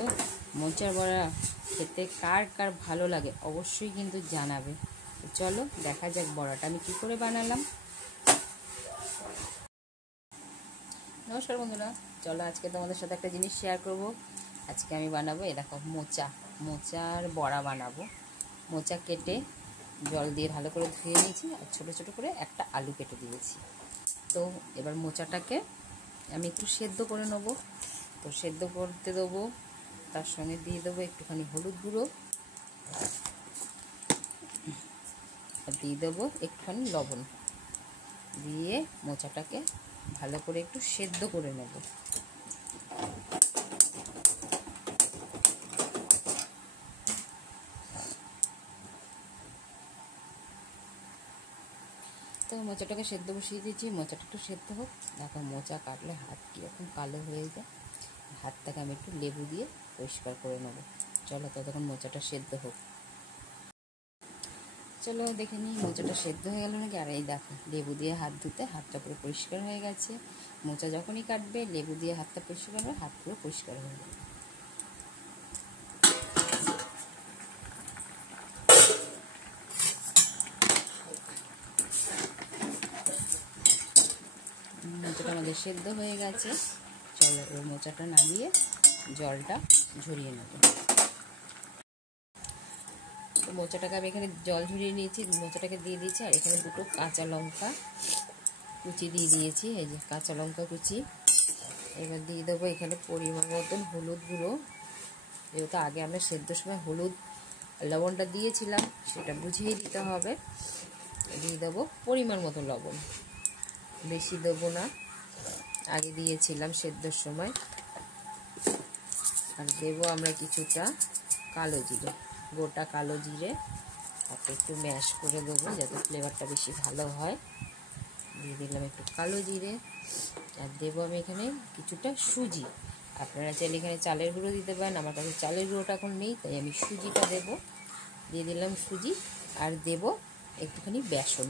তো মোচার বড়া খেতে কার কার ভালো লাগে অবশ্যই কিন্তু জানাবে। চলো দেখা যাক বড়াটা আমি কী করে বানালাম। নমস্কার বন্ধুরা, চলো আজকে তোমাদের সাথে একটা জিনিস শেয়ার করব। আজকে আমি বানাবো, এই দেখো মোচার বড়া বানাবো। মোচা কেটে জল দিয়ে ভালো করে ধুয়ে নিয়েছি, আর ছোটো ছোটো করে একটা আলু কেটে দিয়েছি। তো এবার মোচাটাকে আমি একটু সেদ্ধ করে নেব। তো সেদ্ধ করতে দেবো, তার সঙ্গে দিয়ে দেবো একটুখানি হলুদ গুঁড়ো, আর দিয়ে দেবো একটুখানি লবণ, দিয়ে মোচাটাকে ভালো করে একটু সেদ্ধ করে নেব। তো মোচাটাকে সেদ্ধ বসিয়ে দিয়েছি, মোচাটা একটু সেদ্ধ হোক। দেখো মোচা কাটলে হাত কীরকম কালো হয়ে যায়, হাতটাকে আমি একটু লেবু দিয়ে পরিষ্কার করে নেব। চলো ততক্ষণ মোচাটা সেদ্ধ হোক। চলো দেখে নিই মোচাটা সেদ্ধ হয়ে গেল নাকি। আর এই দেখো লেবু দিয়ে হাত ধুতে হাতটা পুরো পরিষ্কার হয়ে গেছে। মোচা যখনই কাটবে লেবু দিয়ে হাতটা পরিষ্কার করবে, হাত পুরো পরিষ্কার হয়ে যাবে। মোচাটা আমাদের সেদ্ধ হয়ে গেছে। চলো ওই মোচাটা নামিয়ে জলটা ঝরিয়ে নেব। তো মোচাটাকে আমি এখানে জল ঝরিয়ে নিয়েছি, মোচাটাকে দিয়ে দিয়েছি। আর এখানে দুটো কাঁচা লঙ্কা কুচি দিয়ে দিয়েছি, এই যে কাঁচা লঙ্কা কুচি। এবার দিয়ে দেবো এখানে পরিমাণ মতন হলুদ গুঁড়ো, যেহেতু আগে আমরা সেদ্ধর সময় হলুদ লবণটা দিয়েছিলাম, সেটা বুঝিয়ে দিতে হবে। দিয়ে দেবো পরিমাণ মতো লবণ, বেশি দেবো না, আগে দিয়েছিলাম সেদ্ধর সময়। আর দেবো আমরা কিছুটা কালো জিরে, গোটা কালো জিরে, তাতে একটু ম্যাশ করে দেবো যাতে ফ্লেভারটা বেশি ভালো হয়। দিয়ে দিলাম একটু কালো জিরে। আর দেবো আমি এখানে কিছুটা সুজি, আপনারা চাইলে এখানে চালের গুঁড়ো দিতে পারেন, আমার কাছে চালের গুঁড়োটা এখন নেই, তাই আমি সুজিটা দেবো। দিয়ে দিলাম সুজি, আর দেবো একটুখানি বেসন।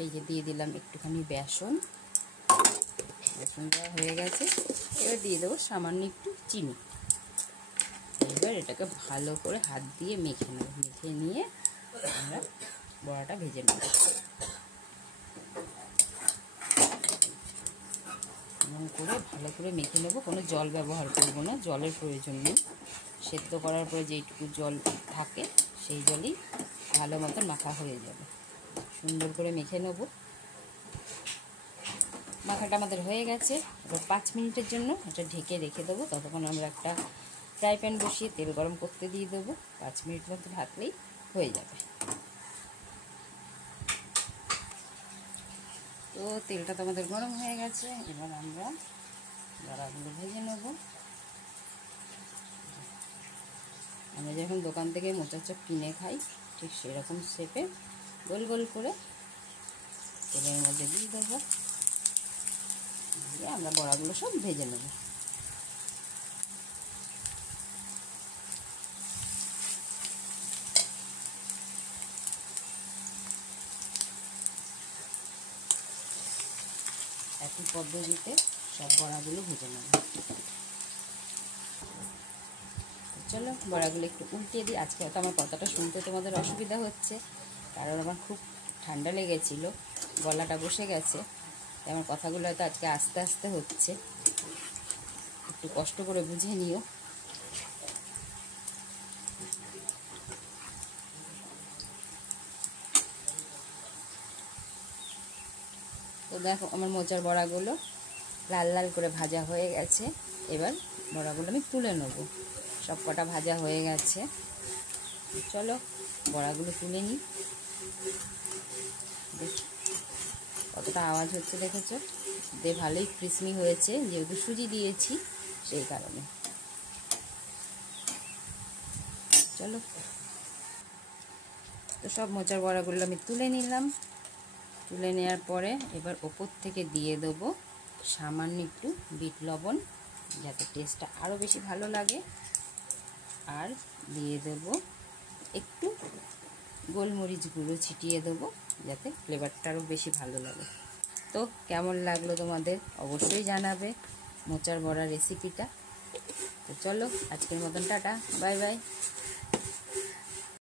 এই যে দিয়ে দিলাম একটুখানি বেসন, বেসন দেওয়া হয়ে গেছে। এবার দিয়ে দেবো সামান্য একটু চিনি। এবার এটাকে ভালো করে হাত দিয়ে মেখে নেব, মেখে নিয়ে আমরা বড়াটা ভেজে নেব। এমন করে ভালো করে মেখে নেব, কোনো জল ব্যবহার করব না, জলের প্রয়োজন নেই। সেদ্ধ করার পরে যেইটুকু জল থাকে সেই জলই ভালো মতন মাখা হয়ে যাবে। সুন্দর করে মেখে নেব। মাখাটা আমাদের হয়ে গেছে। এবার 5 মিনিটের জন্য এটা ঢেকে রেখে দেবো। ততক্ষণ আমরা একটা ফ্রাই প্যান বসিয়ে তেল গরম করতে দিয়ে দেবো। 5 মিনিট মতো ঢাকলেই হয়ে যাবে। তো তেলটা তো আমাদের গরম হয়ে গেছে। এবার আমরা বড়াগুলো ভেজে নেব। আমরা যখন দোকান থেকে মোচার চপ কিনে খাই, ঠিক সেরকম শেপে গোল গোল করে তেলের মধ্যে দিয়ে দেবো, দিয়ে আমরা বড়াগুলো সব ভেজে নেব। একই পদ্ধতিতে সব বড়াগুলো ভেজে নেব। চলো বড়াগুলো একটু উল্টিয়ে দিই। আজকে হয়তো আমার কথাটা শুনতে তোমাদের অসুবিধা হচ্ছে, কারণ আমার খুব ঠান্ডা লেগেছিল, গলাটা বসে গেছে, আমার কথাগুলো হয়তো আজকে আস্তে আস্তে হচ্ছে, একটু কষ্ট করে বুঝে নিও। তো দেখো আমার মোচার বড়াগুলো লাল লাল করে ভাজা হয়ে গেছে। এবার বড়াগুলো আমি তুলে নেব। সব কটা ভাজা হয়ে গেছে। চলো বড়াগুলো তুলে নিই। কতটা আওয়াজ হচ্ছে দেখেছো, দিয়ে ভালোই ক্রিসমি হয়েছে, যেহেতু সুজি দিয়েছি সেই কারণে। চলো তো সব মোচার বড়াগুলো আমি তুলে নিলাম। তুলে নেওয়ার পরে এবার ওপর থেকে দিয়ে দেবো সামান্য একটু বিট লবণ, যাতে টেস্টটা আরও বেশি ভালো লাগে। আর দিয়ে দেবো একটু গোলমরিচ গুঁড়ো ছিটিয়ে দেবো, যাতে ফ্লেভারটা আরও বেশি ভালো লাগে। তো কেমন লাগলো তোমাদের অবশ্যই জানাবে। মোচার বড়া রেসিপিটা। তো চলো আজকের মতন টাটা, বাই বাই।